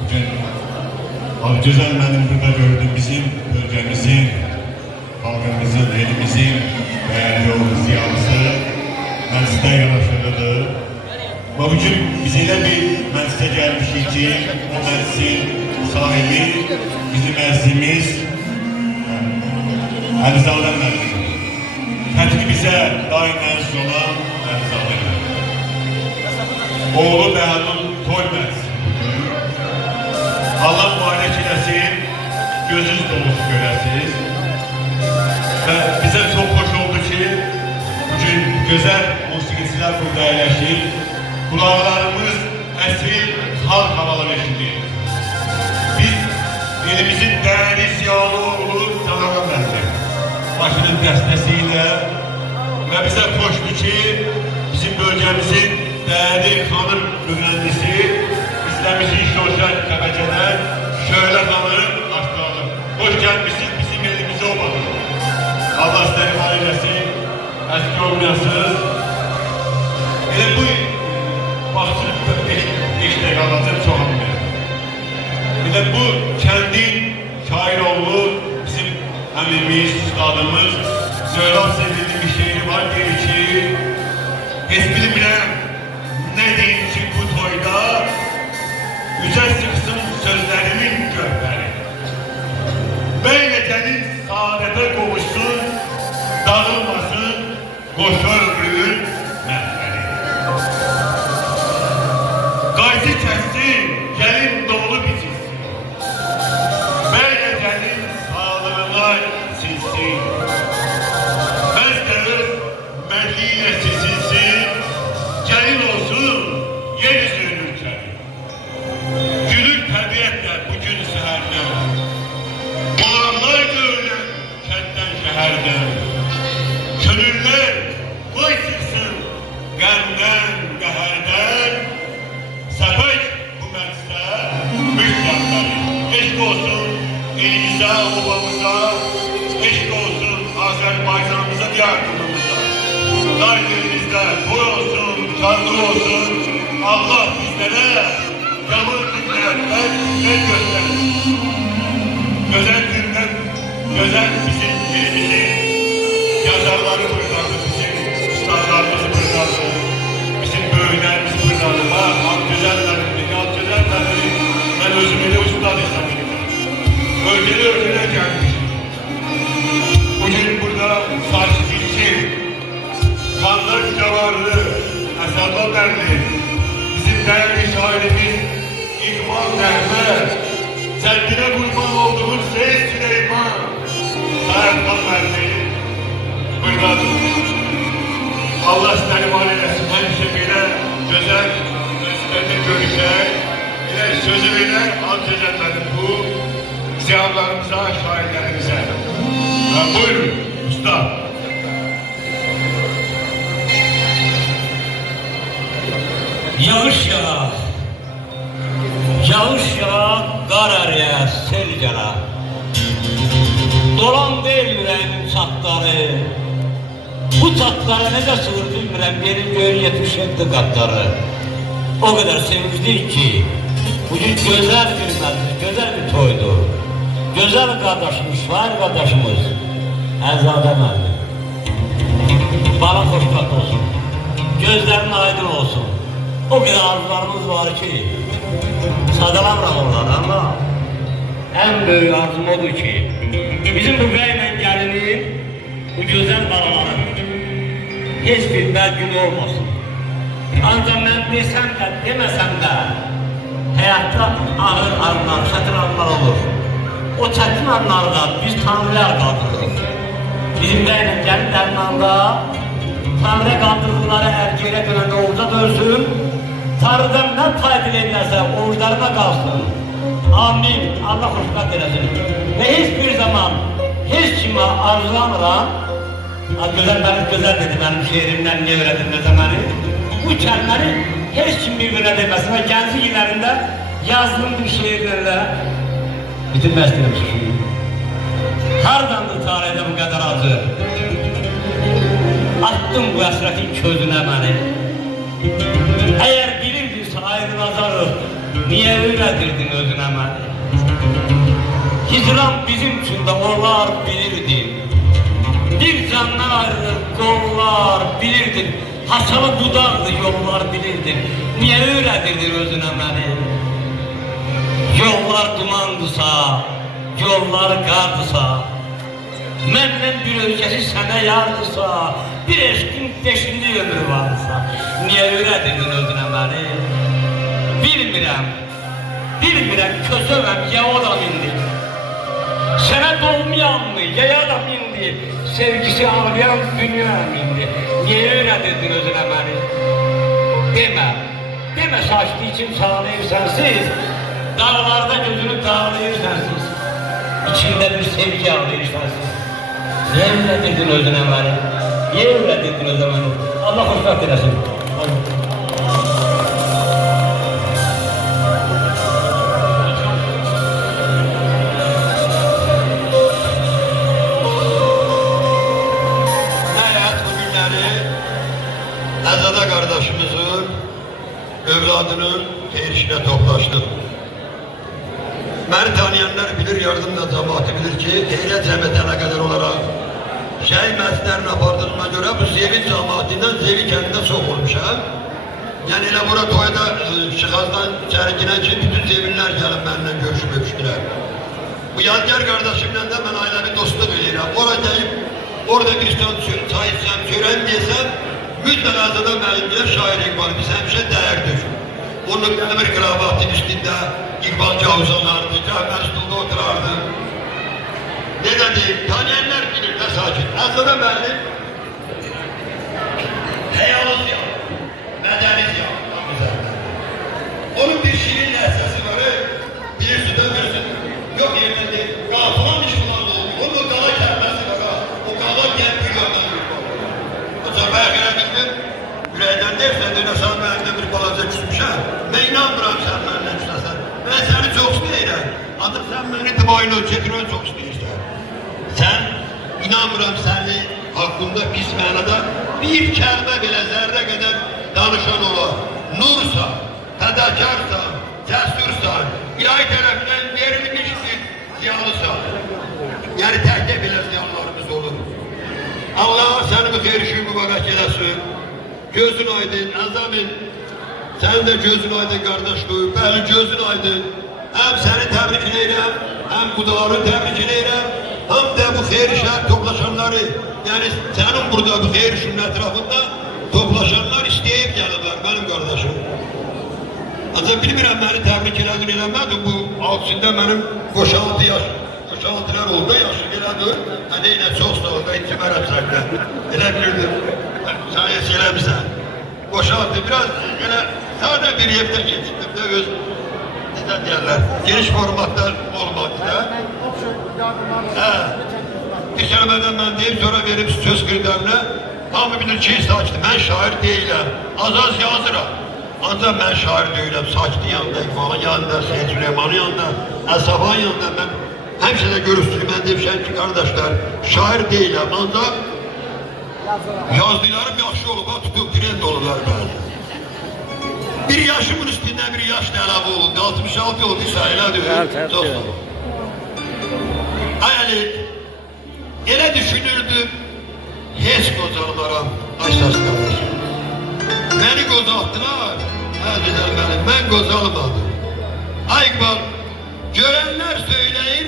Bugün Güzel benim burada gördüğüm bizim bölgemizin, halkımızın, elimizin değerli yolu ziyalısı meclisdə yanaşırdı. Ve bugün biz elə bir meclise gelmişik ki, o meclisin sahibi bizim əzimiz Əlizadə müəllim. Təbii bize daim meclis olan Əlizadə müəllim. Oğlu Bəhanun toy meclisi. Allah mübarək eləsin, gözünüz dolusu görəsiniz. Ve bize çok hoş oldu ki, bugün güzel musiqiciler burada əyləşir. Kulağlarımız əsil halk havaları eşidir. Biz elimizin değerli siyalı oğlu Sanağa Məhdi başının dəstəsiyle ve bize hoşdu ki, bizim bölgemizin değerli hanım mühendisi İslamisi Şoşan Kəbəcədə şöyle hanım başlayalım. Hoş gelmişsiniz bizim elimize olmadı. Allah sizleri var eylesin, eski olmayasınız. Bu Baxçılık işte qalacaq çox anlayır. Bir de bu kendin şair oğlu bizim əmimiz, üstadımız Söylab sevdiği bir şehri var diye ki hiç bilmirəm ne deyim ki bu toyda üzə sıxsın sözlerimin gövhəri. Beyləcənin saadete qovuşsun, dağılmasın qoşar ömrün məhvəri. Qaysı kəssin, gəlin dolu biçilsin. Beyləcənin sağlığına silsin. Məzdəlir mənliyə silsin. Gəlin olsun, yeryüzünün ülkəni. Gülük təbiətlə bugün səhərdən. Olanlar görülən kənddən şəhərdən. Könüller qoy sıxsın, qəmdən, qəhərdən. Səfək bu məclisə müştəqləri. Eşq olsun elimizə, obamıza, eşq olsun Azərbaycanımıza, diyarımıza. Dairemizdə boy olsun, canlı olsun. Allah bizlere yağmur günler gösterir. Güzel günler, güzel bizim elimizin yazarları buradadır, bizim ustalarımız buradadır. Bizim böyüklerimiz buradadır. Bak, alt güzellerim, ben özümü de ustad hesap ediyorum. Ölçüle gelmişim. Bugün burada Sarşı Dilçi, Kanlar Cavarlı, Esadla Derli, bizim değerli şairimiz İkbal Mehmet, Zendine kurban olduğumuz Seyit Süleyman, Sayaktan Derli, buradadır. Allah sizleri var eylesin, hemşe böyle güzel mesleğinde görüşer, yine sözü bile alt özetledim bu ziyalarımıza, şairlerimize. Buyurun, usta. Yağış yağa, qar əriyə, sel gələ. Dolan deyil ürəyimin çatları, bu çatlara necə sığır bilmirəm, benim göyün 77 qatları. O kadar sevinçliyik ki, bugün güzel bir məclis, güzel bir toydur. Güzel qardaşımız, şair qardaşımız, Əlizadə müəllim. Bana xoşbəxt olsun, gözlərin aydın olsun. O kadar arzularımız var ki, sadalamıram onları ama en büyük arzum odur ki, bizim bu bəylə gəlinin, bu güzel balaların hiç bir bəd günü olmasın. Ancaq mən desəm də, deməsəm də, həyatda ağır anlar, çətin anlar olur. O çətin anlarda biz Tanrılar qaldırırıq. Bizim bəylə gəlin dərmanda Tanrı qaldırdıqları ərgəyə dönəndə oğuza dönsün, Tanrıdan nə pay diləyirlərsə oğuzlarına qalsın. Amin. Allah xoşbəxt eləsin. Və heç bir zaman heç kimə arzulamıram. Gözəl dedi mənim şehrimdən niyə öyrədilməsə məni. Bu kəlməni heç kim bir-birinə deməsin və gənclik illərində yazdığım bir şehirlərlə bitirmək istəyirəm. Hardandır tarihdə bu qədər acı? Attım bu əsrətin közünə məni. Eğer bilirdi şairin azarı Niye öyredirdin özüne məni? Hicran bizim üçün də olar bilirdin. Bir candan ayrılır qollar bilirdin. Haçalı budaqdı yollar bilirdin. Niye öyredirdin özüne məni? Yollar dumandısa, yollar qardısa, məndən bir özgəsi sənə yardısa, bir eşqin beşinci ömrü varsa, niyə öyrədirdin özünə məni? Bilmirəm, közövəm, ya o da indi. Sənə dolmayan mı, ya da indi, sevgisi ağlayan dünyam indi. Niyə öyrədirdin özünə məni? Demə saçlı için sağlayırsan siz, dağlarda gözünü dağlayırsan siz, içində bir sevgi ağlayırsan siz. Niye öyredirdin özüne məni? Niye öyredirdin özüne məni? Allah xoşbəxt eləsin. Nəhayət bu günləri Əzədə qardaşımızın övladının xeyir işinə toplaşdıq. Məni tanıyanlar bilir, yardımda cəmaatı bilir ki, Heyrət Cəmiyyətə qədər olaraq şəhid məhsələrini apardığıma görə bu Zevi cəmaatindən Zevi kəndində çox olmuşam. Yəni elə bura toyda Şıxazdan içəri girən ki, bütün Zevinlər gəlib mənimlə görüşüb öpüşdülər. Bu Yadigar qardaşımla da mən ailəvi dostluq edirəm. Ora gəlib, orada bir çay içsəm, çörəm desəm, mütləq Azada mənim deyə şair İqbal biz həmişə dəyərdir. Onun bir kravatın üstündə İqbal Cavuzanlardı, Cəhmər stulda oturardı. Ne deyim, tanıyanlar bilir de sakin. Azada mənim heyalı siyah, mədəni siyah. Onun bir şirin ləhsəsi var, bilirsin de bilirsin. Yok yerden değil, qafılan iş olan oldu. Onun qala kəlməsi var, o qala gəl bir yoldan bir bol. O cəbəyə görə bildim, ürəkdən deyirsən, dönəsən mənimlə bir balaca küsmüşəm. Mən inanmıram sən mənimlə küsəsən. Ben seni çok istəyirəm. Adım sen beni tıbayla çetirən çok istəyirsən. Sen, inanmıram səni hakkında pis mənada bir kəlmə belə zərrə qədər danışan olar. Nursan, fədakarsan, cəsursan, ilahi tərəfindən verilmiş bir ziyalısan. Yəni təkdə belə ziyalılarımız olur. Allah səni bu xeyir işi mübarək eləsin. Gözün aydın, əzamin. Sen de gözün aydın kardeşliğim, bəli gözün aydın. Hem seni tebrik edirəm, hem kudaları tebrik edirəm, hem de bu xeyir işler toplaşanları, yani senin burada bu xeyir işinin etrafında toplaşanlar isteyip gelirler benim kardeşim. Ancak bilmirəm beni tebrik eləmədim, bu altında benim boşaltılar oldu, yaşı gələdir. Hadi yine çok sağ ol, ben kimərəm sənlə. Elə bilirdim, sayesi eləmişsən. Boşalttı, biraz öyle sade bir yerde geçtim de öz ne derler, geniş formatlar olmadı da. Geçemeden ben deyip sonra verip söz kırdığımda hamı bilir ki saçtı, ben şair değilim, az yazıram. Ancak ben şair değilim, saçtı yanında, İkbal'ın yanında, Seyyid Süleyman'ın yanında, Esab'ın yanında ben hemşire görüştüm, ben demişim ki kardeşler, şair değilim ancak yazdılarım yaxşı olub, tutub trend olurlar bəzi. Bir yaşımın üstündə bir yaş əlavə olundu, 66 oldu, sayıladır. Çok sağ ol. Hayali, elə düşünürdüm, heç qocalmaram, aşağı qardaşım. Məni qocaltdılar, əzizəm mənim, mən qocalmadım. Ay İqbal, görənlər söyləyir,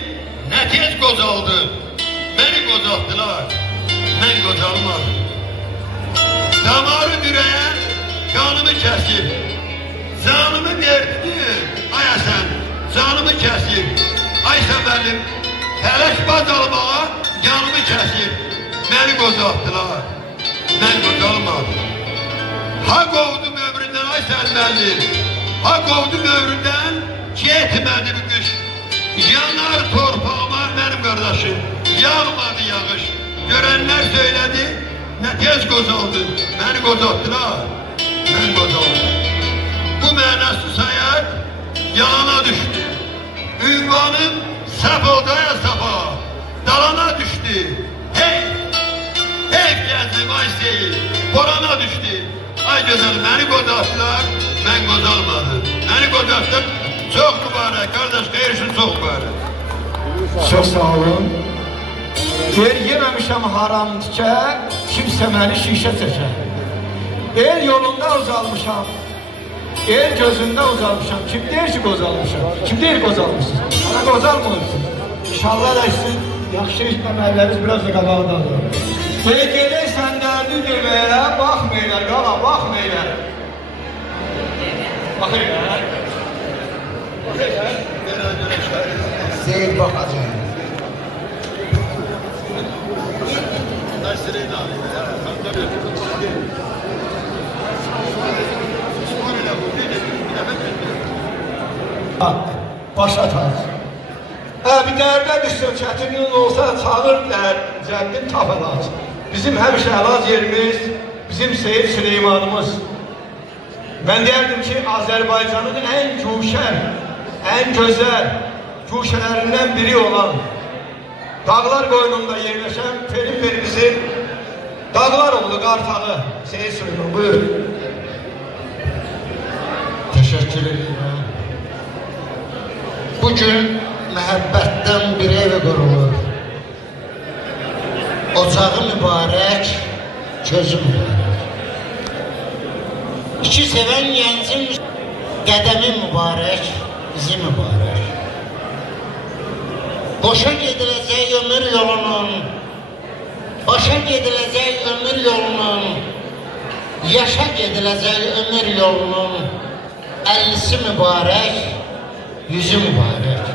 nə tez qocaldı, məni qocaltdılar. Ben qocalmadım. Damarı yüreğe kanımı kesip, canımı verdi. Ay Hasan, canımı kesip, ay sen benim felek baz almağa canımı kesip, beni qocaltdılar. Ben qocalmadım. Ha qovdum ömründen ay sen beni, ha qovdum ömründen ki etmedi bir kış. Yanar torpağıma benim kardeşim, yağmadı yağış. Görenler söyledi, ne tez qocaldı, beni qocaltdılar, ben qocaldım. Bu mənasız hayat yalana düştü. Ünvanım saf odaya safa, dalana düştü. Hey, hey gezdim ay seyir, borana düştü. Ay güzel, beni qocaltdılar, ben qocalmadım. Beni qocalttılar, sağ olun. Deyir, yeməmişəm haram tikə, kimsə məni şişə çəkər. El yolunda uzalmışam, el gözündə uzalmışam. Kim deyir ki, qozalmışam? Kim deyir qozalmışsınız? Ana qozalmıyorsunuz. İnşallah da sizin yaxşı işləməkləriniz biraz da qabağdadır. Deyir, sən dərdi deməyə, baxmayırlar, qala, baxmayırlar. Baxırlar. Baxırlar. Seyir baxacaq. Bak, başa tac. Bir dərdə düşsün, çətinliğin olsa çağır cəddin tapılac. Bizim həmişə əlac yerimiz, bizim Seyid Süleymanımız. Ben derdim ki Azerbaycan'ın en cuşer, en güzel cuşelerinden biri olan dağlar boynunda yerleşen Perinperimizin dağlar oğlu Qartalı Seyid Süleyman. Buyur. Teşekkür ederim. Bugün məhəbbətdən bir ev qurulur. Ocağı mübarək, közü mübarək. İki sevən gəncin qədəmi mübarək, izi mübarək. Boşa gediləcək ömür yolunun, başa gediləcək ömür yolunun, yaşa gediləcək ömür yolunun, 50'si mübarək, yüzü mübarək.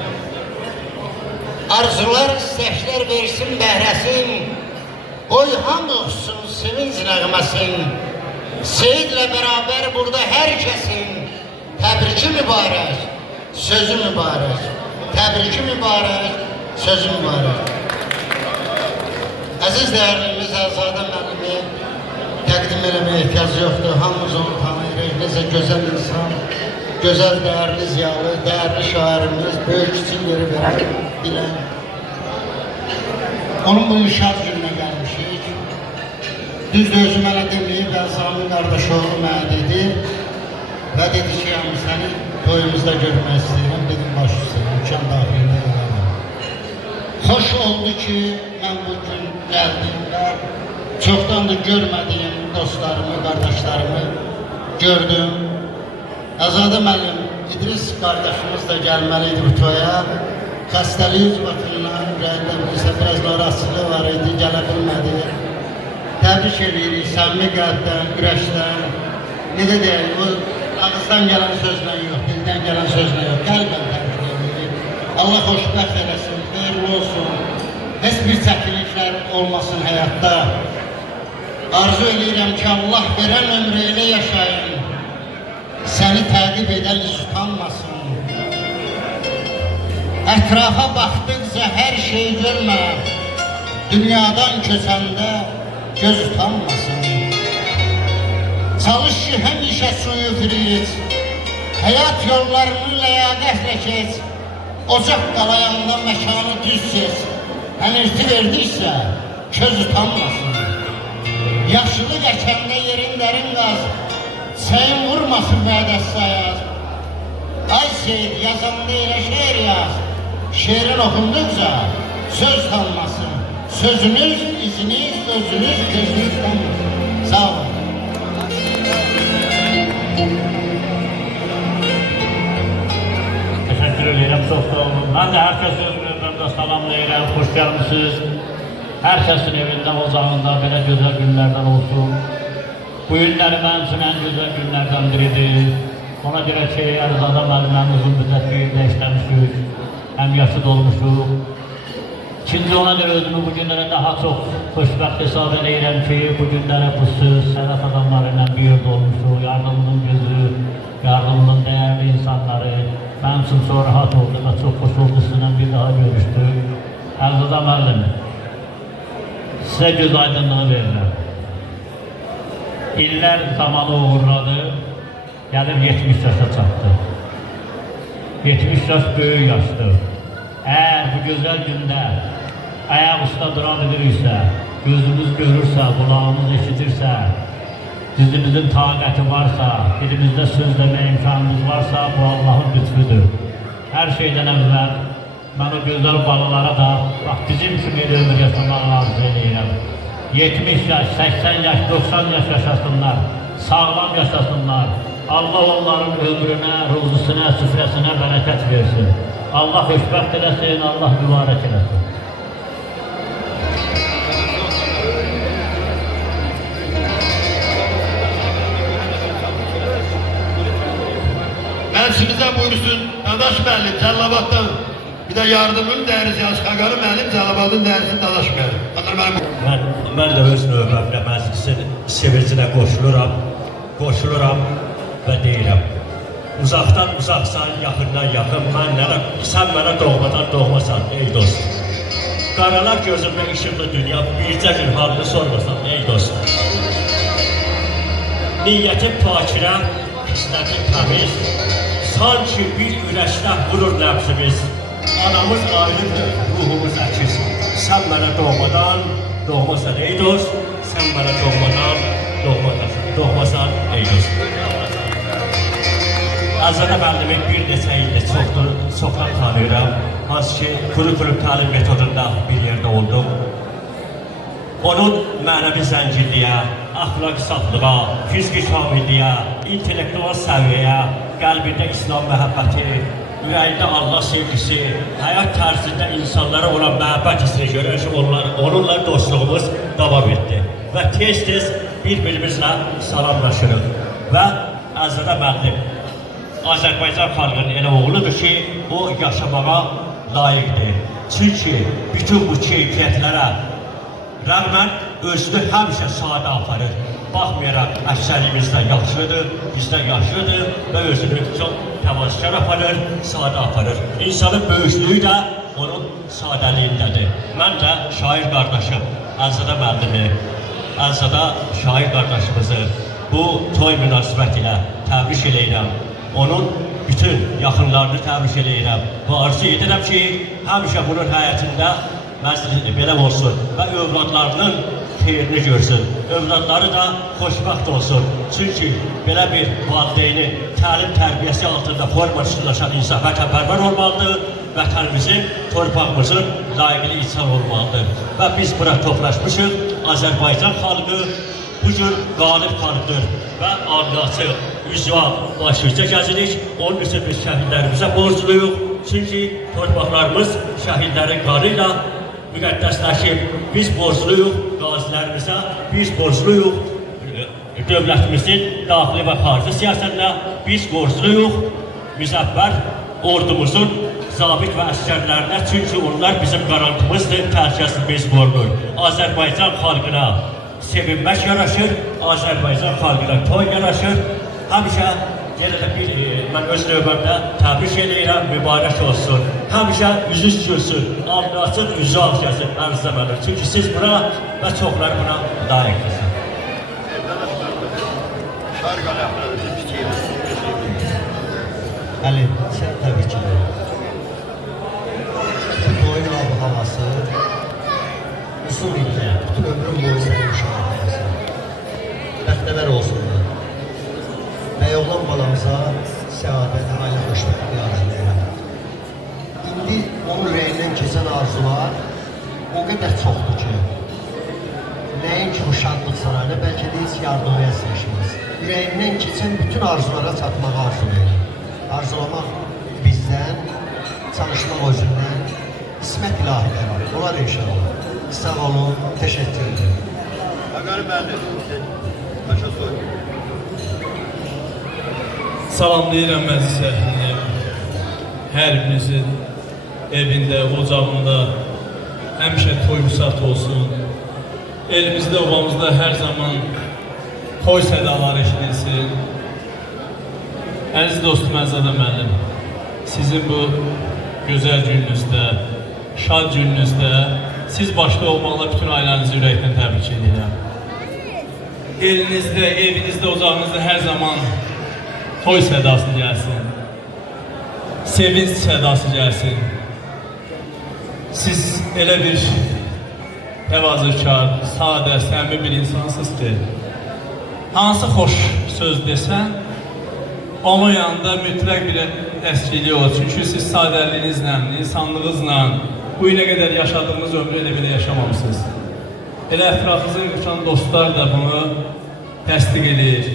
Arzular, istəklər versin bəhrəsin, qoy hamı olsun sevinç nəğməsin. Seyidlə bərabər burada hər kəsin təbriki mübarək, sözü mübarək. Təbriki mübarək, sözü mübarək. Əziz dəyərlimiz Əzadə müəllimi təqdim eləməyə ehtiyac yoxdur. Hamımız onu tanıyırıq. Necə gözəl insan, gözəl, dəyərli ziyalı, dəyərli şairimiz, böyük kiçik yeri verən, bilən. Onun bu inşaat gününə gəlmişik. Düzdür, özü mənə deməyib, Əzamın qardaşı oğlu mənə dedi və dedi ki, səni toyumuzda görmək istəyirəm, dedim, baş üstəyim, imkan daxilində eləməm. Xoş oldu ki, mən bu gün gəldim və çoxdandır görmədiyim dostlarımı, qardaşlarımı gördüm. Əzadə müəllim, İdris qardaşımız da gəlməliydi bu toya. Xəstəliyi ucbatından, ürəyində bilirsə, biraz narahatsızlığı var idi, gələ bilmədi. Təbrik edirik, səmimi qəlbdən, ürəkdən. Necə deyək, o ağızdan gələn sözlə yox, dildən gələn sözlə yox, qəlbən təbrik edirik. Allah xoşbəxt eləsin, xeyirli olsun, heç bir çətinliklər olmasın həyatda. Arzu edirəm ki, Allah verən ömrü elə yaşayın, səni təqib edən hiç utanmasın. Ətrafa baxdıqca hər şey görmə, dünyadan köçəndə göz utanmasın. Çalış ki, həmişə suyu firic, həyat yollarını ləyaqətlə keç, ocaq qalayanda məkanı düz kes, hənirti verdiksə, köz utanmasın. Yaşılı geçəndə yerin dərin qaz, səyin vurmasın vədəsi ayaz. Ay Seyid, yazanda elə şeir yaz, şeirin okunduqca söz tanmasın. Sözünüz, iziniz, özünüz, gözünüz tanmasın. Sağ olun. Teşekkür ederim, çok sağ olun. Ben de herkese özümüzden salamlayırım, hoş gelmişsiniz. Herkesin evinde, ocağında böyle güzel günlerden olsun. Bu günleri benim için en güzel günlerden biridir. Ona göre ki, Ərzada müəlliməm uzun müddət birlikdə işləmişik, həm yaşı dolmuşuq. İkinci ona göre özümü bu günlərə daha çok xoşbəxt hesab edirəm ki, bu günlərə bu söz, sənət adamlarıyla bir yerdə olmuşuq, yardımının gözü, yardımının değerli insanları. Benim için çok rahat oldu ve çok hoş oldu sizinle bir daha görüştük. Ərzada müəllim, size göz aydınlığı verirəm. İller zamanı uğurladı, gelip 70 yaşa çattı. 70 yaş büyük yaştır. Eğer bu güzel günde ayak usta durabilirse, gözümüz görürse, kulağımız eşitirse, dizimizin taqəti varsa, dilimizde söz deme imkanımız varsa bu Allah'ın lütfüdür. Her şeyden evvel mən o gözəl balalara da bax bizim kimi ömür yaşamağı arzu edirəm. 70 yaş, 80 yaş, 90 yaş yaşasınlar, sağlam yaşasınlar. Allah onların ömrünə, ruzusuna, süfrəsinə bərəkət versin. Allah xoşbəxt eləsin, Allah mübarək eləsin. Mərsimizə buyursun, Dadaş müəllim, Cəllabaddan bir də yardımın dərisi Yaşqaqarı müəllim, Cəllabadın dərisi Dadaş müəllim. Mən də öz növbəmdə məclisin sevincinə qoşuluram və deyirəm. Uzaqdan uzaqsan, yaxından yaxın, sən mənə doğmadan doğmasan, ey dost. Qaralar gözümdə işıqlı dünya, bircə gün halını sormasan, ey dost. Niyyətin pakirə, hislətin təmiz, sanki bir ürəkdə vurur nəbzimiz. Anamız ayrıdır, ruhumuz əkiz. Sən mənə doğmasan, ey dost. Sən mənə doğmasan, ey dost. Azədə müəllimin bir neçə ildir çoxdan tanıyıram. Hansı ki, quru təlim metodunda bir yerdə oldum. Onun mənəvi zənginliyə, əxlaqi saflığa, fiziki kamilliyə, intellektual səviyyəyə, qəlbində İslam məhəbbəti, ürəyində Allah sevgisi, həyat tərzində insanlara olan məhəbbət hissini görür ki, onunla dostluğumuz davam etdi. Və tez-tez bir-birimizlə salamlaşırıq. Və Azədə müəllim Azərbaycan xalqının elə oğludur ki, o yaşamağa layiqdir. Çünki bütün bu keyfiyyətlərə rəğmən özünü həmişə sadə aparır. Baxmayaraq əksərimizdə yaşlıdır, bizdə yaşlıdır və özünü çox təvazökar aparır, sadə aparır. İnsanın böyüklüyü də onun sadəliyindədir. Mən də şair qardaşım Azədə müəllimi, Azədə şair qardaşımızı bu toy münasibəti ilə təbrik eləyirəm. Onun bütün yaxınlarını təbrik eləyirəm və arzu edirəm ki, həmişə bunun həyatında məzəli belə olsun və övladlarının xeyrini görsün. Övladları da xoşbəxt olsun. Çünki belə bir valideynin təlim tərbiyəsi altında formasızlaşan insan vətənpərvər olmalıdır, vətənimizin, torpağımızın layiqli insan olmalıdır. Və biz bura toplaşmışıq, Azərbaycan xalqı bu cür qalib xalqdır və anlatsıq, üzvan, başlıca gəzirik. Onun üçün biz şəhidlərimizə borcluyuq. Çünki torpaqlarımız şəhidlərin qanı ilə müqəddəsləşib. Biz borcluyuq qazilərimizə, biz borcluyuq dövlətimizin daxili və xarici siyasətinə, biz borcluyuq müzəffər ordumuzun zabit və əskərlərinə. Çünki onlar bizim qarantımızdır, təhlükəsizliyimiz qorunur. Azərbaycan xalqına sevinmək yaraşır, Azərbaycan xalqına toy yaraşır. Həmişə yenə də mən öz növbəmdə təbrik edirəm, mübarək olsun. Həmişə üzü gülsün, alnı açıq, üzü ağ gəzin, ərzdə mənim. Çünki siz buna və çoxları buna layiqsiniz. Əli, sən təbii ki, bu toyun havası uzun ildə, bütün ömrüm boyu səni müşahidə edəsən. Bəxtəvər olsunlar. Və oğlan balamıza səadət, ailə xoşbəxtliyi arzu edirəm. İndi onun ürəyindən keçən arzular o qədər çoxdur ki, nəinki bu şadlıq sarayına, bəlkə də heç yardımaya sığışmaz. Ürəyindən keçən bütün arzulara çatmağı arzu edirəm. Arzulamaq bizdən, çalışmaq özündən, qismət ilahidən olar inşallah. Sağ olun, təşəkkür ederim. Ağarı müəllim, başa soy. Salamlayıram əziz şəhidlərim. Hər birinizin evində, ocağında həmişə toy-müsat olsun. Elimizdə, obamızda hər zaman toy sədaları eşidilsin. Əziz dostum Azədə müəllim, sizin bu gözəl gününüzdə, şad gününüzdə siz başda olmaqla bütün ailənizi ürəkdən təbrik edirəm. Elinizdə, evinizdə, ocağınızda hər zaman toy sədası gəlsin, sevinç sədası gəlsin. Siz elə bir təvazökar, sadə, səmimi bir insansınız ki, hansı xoş söz desən, onun yanında mütləq bir əskiliyi o. Çünki siz sadəliyinizlə, insanlığınızla bu ilə qədər yaşadığınız ömrü elə belə yaşamamışsınız. Elə ətrafınıza yığışan dostlar da bunu təsdiq edir.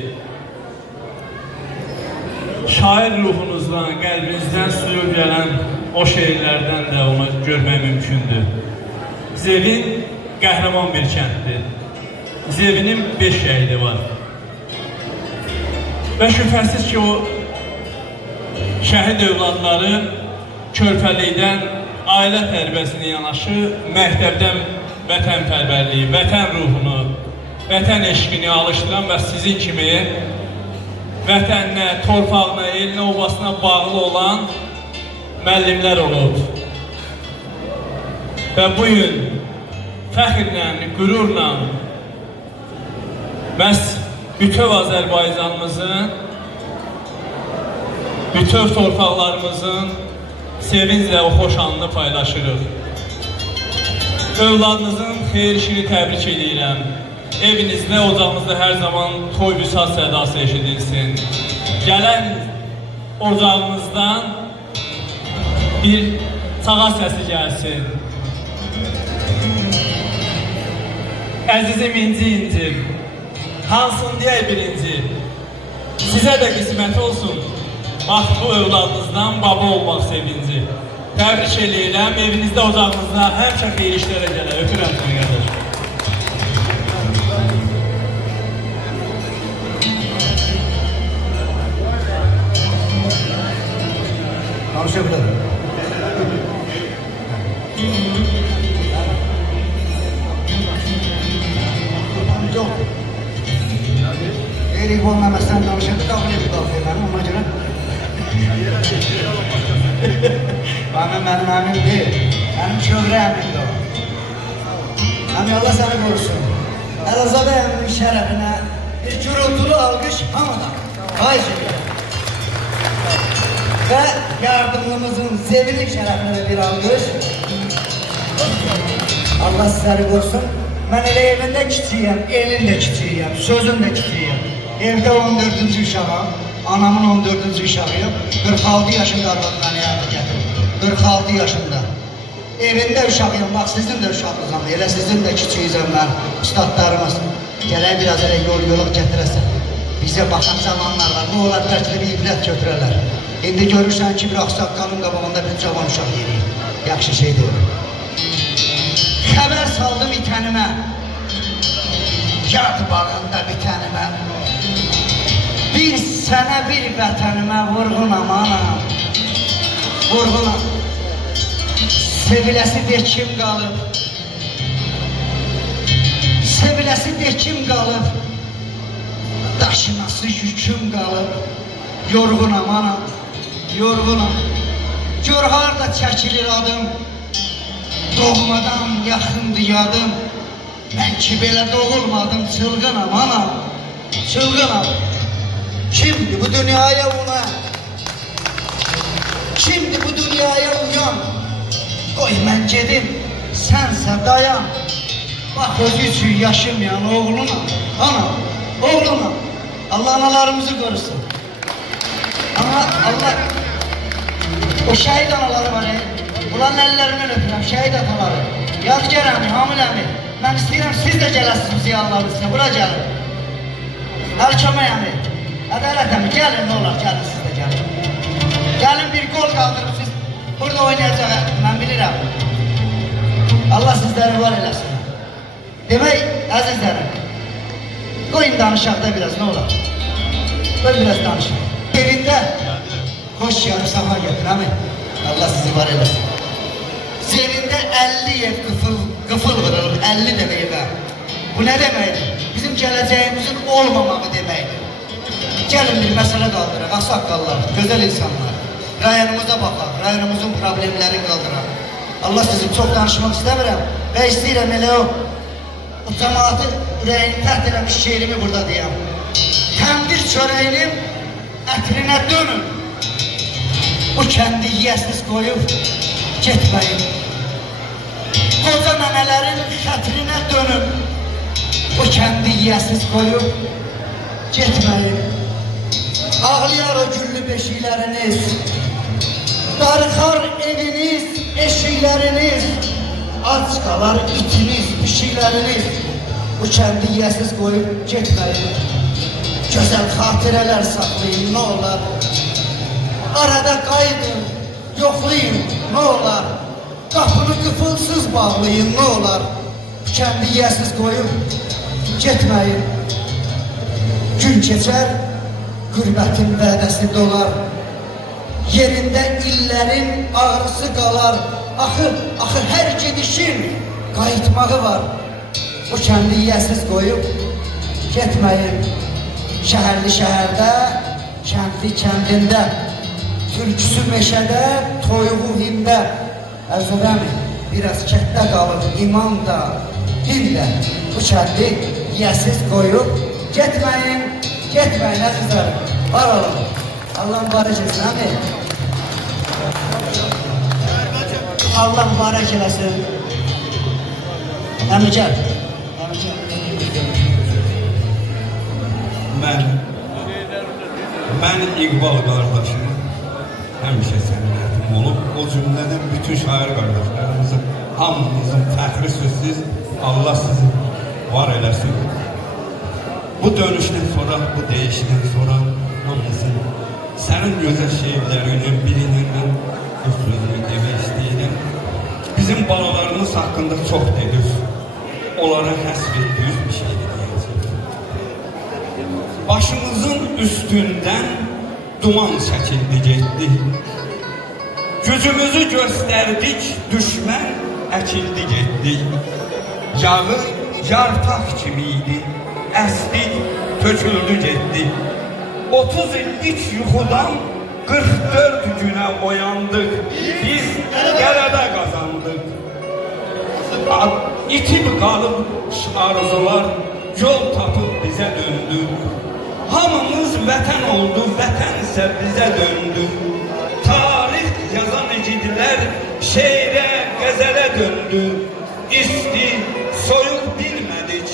Şair ruhunuzdan, qəlbinizdən suyu gələn o şeirlərdən də onu görmək mümkündür. Zevin qəhrəman bir kənddir. Zevinin 5 şəhidi var. Və şübhəsiz ki, o şəhid övladları körpəlikdən ailə tərbiyəsinin yanaşı məktəbdən vətənpərvərliyi, vətən ruhunu, vətən eşqini alışdıran və sizin kimi vətəninə, torpağına, elinə, obasına bağlı olan müəllimlər olub. Və bu gün fəxrlə, qürurla məhz bütöv Azərbaycanımızın, bütöv torpaqlarımızın sevinclə o xoş anını paylaşırıq. Övladınızın xeyir işini təbrik edirəm. Evinizdə, ocağınızda hər zaman toy büsat sədası eşidilsin. Gələn ocağınızdan bir sağa səsi gəlsin. Əzizim incim, hansın deyək birinci, sizə də qismət olsun, bax bu övladınızdan baba olmaq sevinci. Təbrik edirəm, evinizdə, ocağınızda həmişə xeyir işlərə gələ, öpürəm səni qardaş. Konuşabilirim. Yok. Erik olmamasından danışanı kabul edip kalkıyor benim ona göre. Benim amim değil. Benim çöbre amim de o. Ami Allah seni korusun. Elazığ'da emimin şerefine bir gürültülü alkış hamıdan. Vay şekilde. Ve yardımımızın Zevin'in şerefine de bir alkış. Allah sizleri korusun. Ben elə evində kiçiyəm, elin də kiçiyəm, sözün də kiçiyəm. Evdə 14-cü uşağım, anamın 14-cü uşağıyım. 46 yaşında arvad məni yardım gətirib. 46 yaşında. Evində uşağıyım, bax sizin də uşağınızam, elə sizin də kiçiyizəm mən, ustadlarımız. Gələk biraz elə yol-yoluq gətirəsən. Bizə baxan zamanlar var, bu olar bəlkə də bir ibrət götürərlər. İndi görürsən ki, bir ağsaqqalın qabağında bir cavan uşaq yeriyir. Yaxşı şey deyil. Xəbər saldım itənimə, yad bağında bitənimə. Bir sənə bir vətənimə vurğunam anam, vurğunam. Seviləsi de kim qalıb, seviləsi de kim qalıb, daşıması yüküm qalıb. Yorğunam anam, yorğunam. Gör harda çəkilir adım, doğmadan yaxındır yadım. Mən ki belə doğulmadım, çılgınam anam, çılgınam. Kimdi bu dünyaya uyan? Kimdi bu dünyaya uyan? Qoy mən gedim, sənsə dayan. Bax özü üçün yaşamayan oğlunam, anam, oğlunam. Allah analarımızı korusun. Ama Allah, o şəhid anaları var ya. Ulan əllərindən öpürəm, şəhid ataları. Yadigar əmi, Hamil əmi. Mən istəyirəm, siz də gələsiniz ziyalıların üstünə, bura gəlin. Əlkömək əmi, Ədalət əmi, gəlin nə olar, gəlin siz də gəlin. Gəlin bir qol qaldırıb siz, burada oynayacaq, mən bilirəm. Allah sizləri var eləsin. Demək, əzizlərim, qoyun danışaqda biraz, nə olar? Qoy biraz danışaq. Evində, hoş yarı safa getir, əmi. Allah sizi var eləsin. Zevində 50 ev qıfıl vurulur, 50 dənə evə. Bu nə deməkdir? Bizim gələcəyimizin olmamağı deməkdir. Gəlin bir məsələ qaldıraq, ağsaqqallar, gözəl insanlar. Rayonumuza baxaq, rayonumuzun problemlərini qaldıraq. Allah sizi çox danışmaq istəmirəm və istəyirəm elə o cəmaatı ürəyini təhət eləmiş şeirimi burada deyəm. Təndir çörəyinin ətrinə dönün. Bu kəndi yiyəsiz qoyub getməyin. Qoca nənələrin xətrinə dönün. Bu kəndi yiyəsiz qoyub getməyin. Ağlayar o güllü beşikləriniz, Darıxar eviniz, eşikləriniz, aç qalar itiniz, pişikləriniz. Bu kəndi yiyəsiz qoyub getməyin. Gözəl xatirələr saxlayın, nə olar? Arada qaydın, yoxlayın, nə olar? Qapını qıfılsız bağlayın, nə olar? Bu kəndi yiyəsiz qoyub getməyin. Gün keçər, qürbətin vədəsi dolar. Yerində illərin ağrısı qalar. Axı hər gedişin qayıtmağı var. Bu kəndi yiyəsiz qoyub getməyin. Şəhərli şəhərdə, kəndli kəndində, türküsü meşədə, toyuğu hində. Əzrəmi, biraz kətdə qalıb imam da, din də. Bu kəndi yiyəsiz qoyub getməyin, getməyin əzizlərim. Var olun. Allah mübarək etsin, əmi. Allah mübarək eləsin. Əmi gəl. Əmi gəl. Mən İqbal qardaşım həmişə səmimiyyətim olub, o cümlədən bütün şair qardaşlarımızın hamımızın fəxri sözsüz Allah sizi var eləsin. Bu dönüşdən sonra, bu deyişdən sonra hamımızın sənin gözəl şeirlərinin birindən bu sözünü demək istəyirəm. Bizim balalarımız haqqında çox dedik, onlara həsr etdiyimiz bir şeydir. Başımızın üstündən duman çəkildi getdi. Gücümüzü göstərdik, düşmən əkildi getdi. Yağı yarpaq kimiydi, əsdik, töküldü getdi. 30 illik yuxudan 44 günə oyandık. Biz qələbə qazandık. İtib qalıb arzular yol tapıb bizə döndü. Hamımız vətən oldu, vətən isə bizə döndü. Tarix yazan igidlər şeirə, qəzələ döndü. İsti, soyuq bilmədik,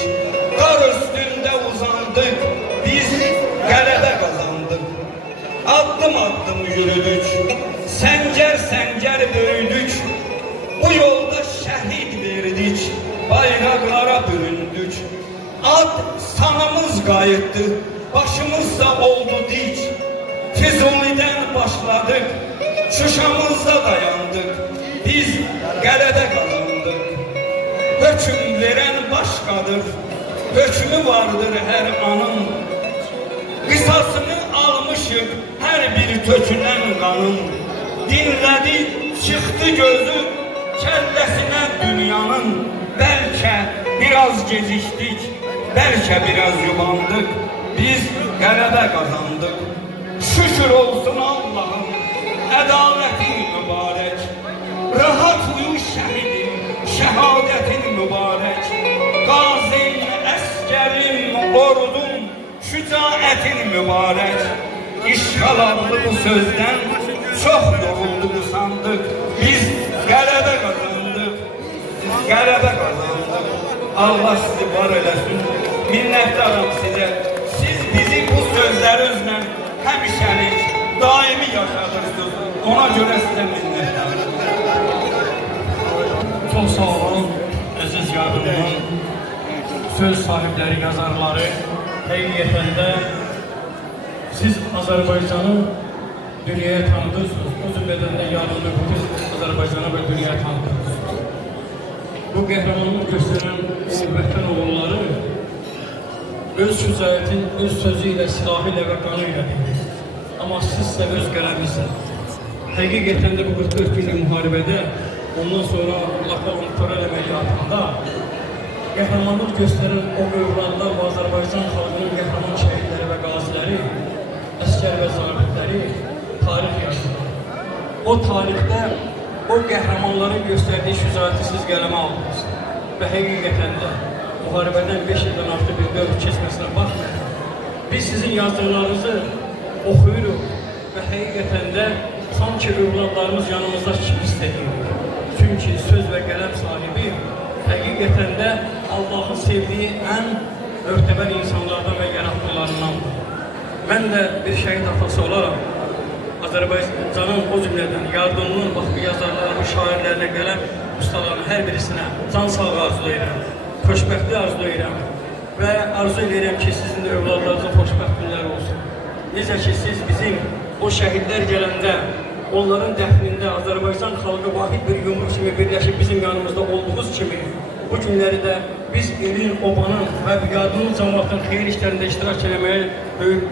qar üstündə uzandık. Biz qələbə qazandık. Addım addım yürüdük, səngər səngər böyüdük. Bu yolda şəhid verdik, bayraqlara büründük. Ad sanımız qayıtdı, başımızda oldu dik. Füzulidən başladık, Şuşamızda dayandık. Biz qələbə qazandık. Hökm verən başqadır, hökmü vardır hər anın. Qisasını almışıq hər bir tökülən qanın. Dinlədi, çıxdı gözü kəlləsinə dünyanın. Bəlkə biraz gecikdik, bəlkə biraz yubandıq. Biz qələbə qazandık. Şükür olsun Allah'ım, ədalətin mübarək. Rahat uyu şəhidim, şəhadətin mübarək. Qazin, əskərim, ordum, şücaətin mübarək. İşğal adlı bu sözdən çox yorulduğu sandıq. Biz qələbə qazandık, qələbə qazandık. Allah sizi var eləsin, minnətdarım sizə. Siz bizi bu sözlərinizlə həmişəlik, daimi yaşadırsınız. Ona görə sizə minnətdarım. Çox sağ olun, əziz yardımcım, söz sahibləri, yazarları. Həqiqətən də siz Azərbaycanı dünyaya tanıdırsınız. O cümlədən də yardımcı bütün Azərbaycanı və dünyaya tanıdırsınız. Bu qəhrəmanlıq göstərən o vətən oğulları öz şücaətin, öz sözü ilə, silahı ilə və qanı ilə deyir. Amma siz isə öz qələminizlə. Həqiqətən də bu 44 günlük müharibədə, ondan sonra lokal terror əməliyyatında qəhrəmanlıq göstərən o övladlar və Azərbaycan xalqının qəhrəman şəhidləri və qaziləri, əskər və zabitləri tarix yazdılar. O tarixdə o qəhrəmanların göstərdiyi şücaəti siz qələmə aldınız. Və həqiqətən də müharibədən 5 ildən artıq bir dövr keçməsinə baxmayın. Biz sizin yazdıqlarınızı oxuyuruq və həqiqətən də sanki övladlarımız yanımızda kimi istəyirik. Çünki söz və qələm sahibi həqiqətən də Allahın sevdiyi ən möhtəbər insanlardan və yaratmalarındandır. Mən də bir şəhid atası olaraq Azərbaycanın o cümlədən yardımının vakfı yazarlarına, şairlərine gələn ustaların hər birisinə can sağlığı arzulayıram, xoşbəxtlik arzulayıram və arzu edirəm ki, sizin də övladlarınızın xoşbəxt günləri olsun. Necə ki, siz bizim o şəhidlər gələndə, onların dəfnində Azərbaycan xalqı vahid bir yumruq kimi birləşib bizim yanımızda olduğumuz kimi, bu günləri də biz elin, obanın və yardımın cəmaatın xeyir işlərində iştirak eləməyə böyük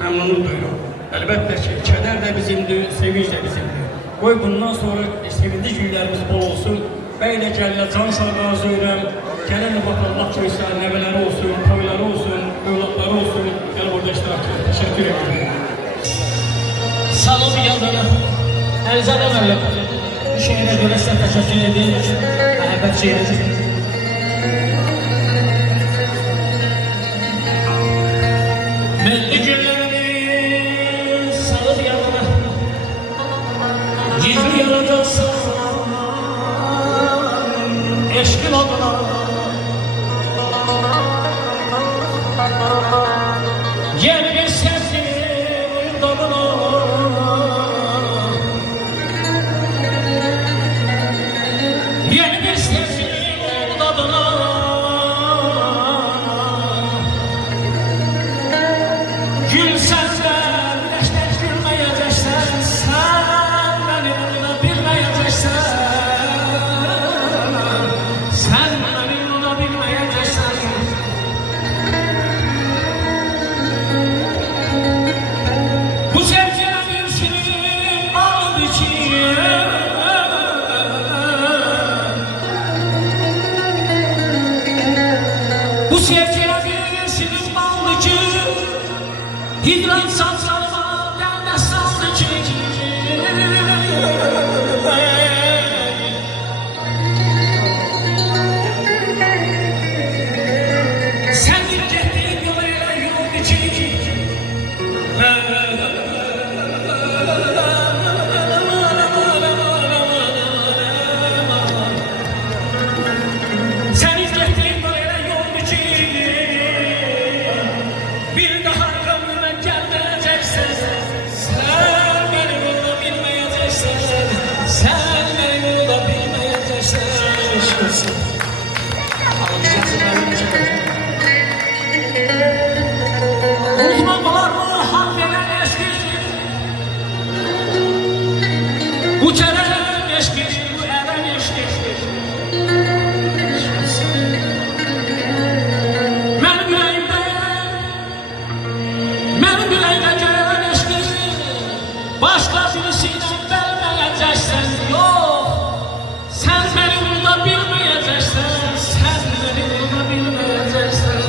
məmnunluq duyuram. Əlbəttə ki, kədər də bizimdir, sevinç də bizimdir. Qoy bundan sonra sevinci günlərimiz bol olsun. Bəylə gəllə can sağlığı arzulayıram. Gələn vaxt Allah qoysa, nəvələri olsun, toyları olsun, övladları olsun. Gəl burada iştirak edin. Təşəkkür ederim. Salon yazana, Ərzədə Məhəmməd. Bu şeirə görə sizə təşəkkür edirəm. Məhəbbət şeiridir. Belli günlerimiz salır yanına, gizli yanacaksın eşkin adına. Yeni bir sevginin tadına, yeni bir sevginin tadına. Gülsen de güneşten gülmeyeceksen, sen beni burada bilmeyeceksen, sen beni burada bilmeyeceksen. Bu sevgiye bir şirin aldı ki, bu sevgiye bir şirin aldı ki, hidran saçlarıma derde saldı ki. Sen gittiğin yoluyla yol için. Sen gittiğin yoluyla yol için. Bir daha ömrüme gelmeyeceksen, sen beni burada bilmeyeceksen, sen beni burada bilmeyeceksen. Unutma var mı hak veren eski, bu çeren eski, bu eren eski. Benim yüreğime gelen eşki, başka birisiyle vermeyeceksen, yok. Sen beni burada bilmeyeceksen, sen beni burada bilmeyeceksen.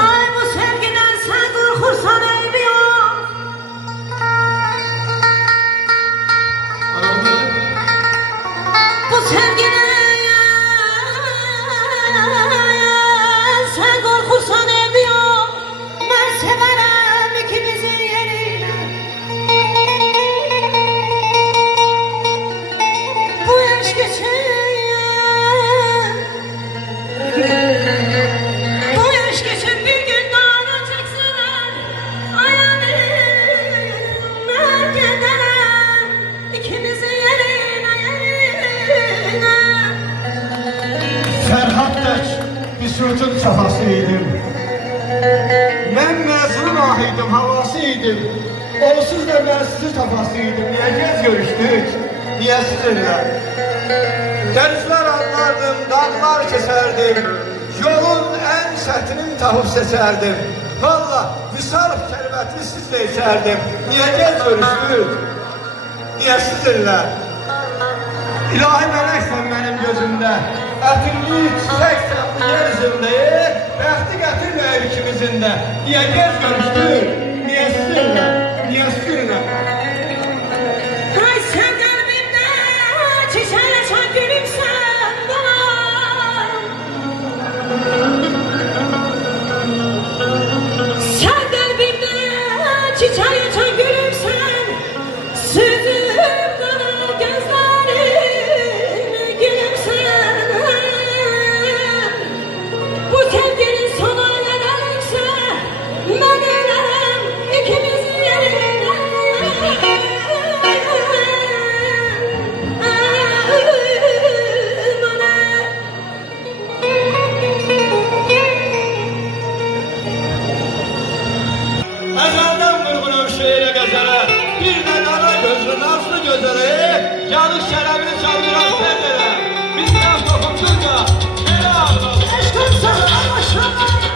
Ay bu sevgiden sen korkursan eybi yok. Bu sevgiden sen korkursan eybi yok. Ben severim ikimizin yeriyle. Bu aşk için, bu aşk için bir gün doğuracaksalar, ayağımdan giderim ikimizin yerine, yerine. Ferhat tək bir sürtün safası idim. Mən məzun ahıydım, havası idim. Onsuz da mən sizi safası idim. Niyə gez görüşdük? Niyə sizinlə? Dənizlər anlardım, dağlar keçərdim. Yolun ən çətinin tapıb seçərdim. Valla, vüsal kəlmətini sizlə içərdim. Niyə gez görüşdük? Niyə sizinlə? İlahi mələksən mənim gözümdə, ətirli çiçəksən bu yer üzündə, bəxti gətirməyib ikimizin də. Niyə gez görüşdük? Niyə sizinlə? Niyə sizinlə? Ay sen kalbimde çiçeği açan gülümsen bana. Sen kalbimde çiçeği açan gülümsen, süzüp kara gözlerim gülümsen. Bu sevginin sona erense ben ölerim. vurğunam şeirə qəzələ. Bir də qara gözlü nazlı gözələ. Yanıq şərəbini çaldıran pərdələ. Biz biraz toxumsuzca, elə ağlar. Aşkım sana başıma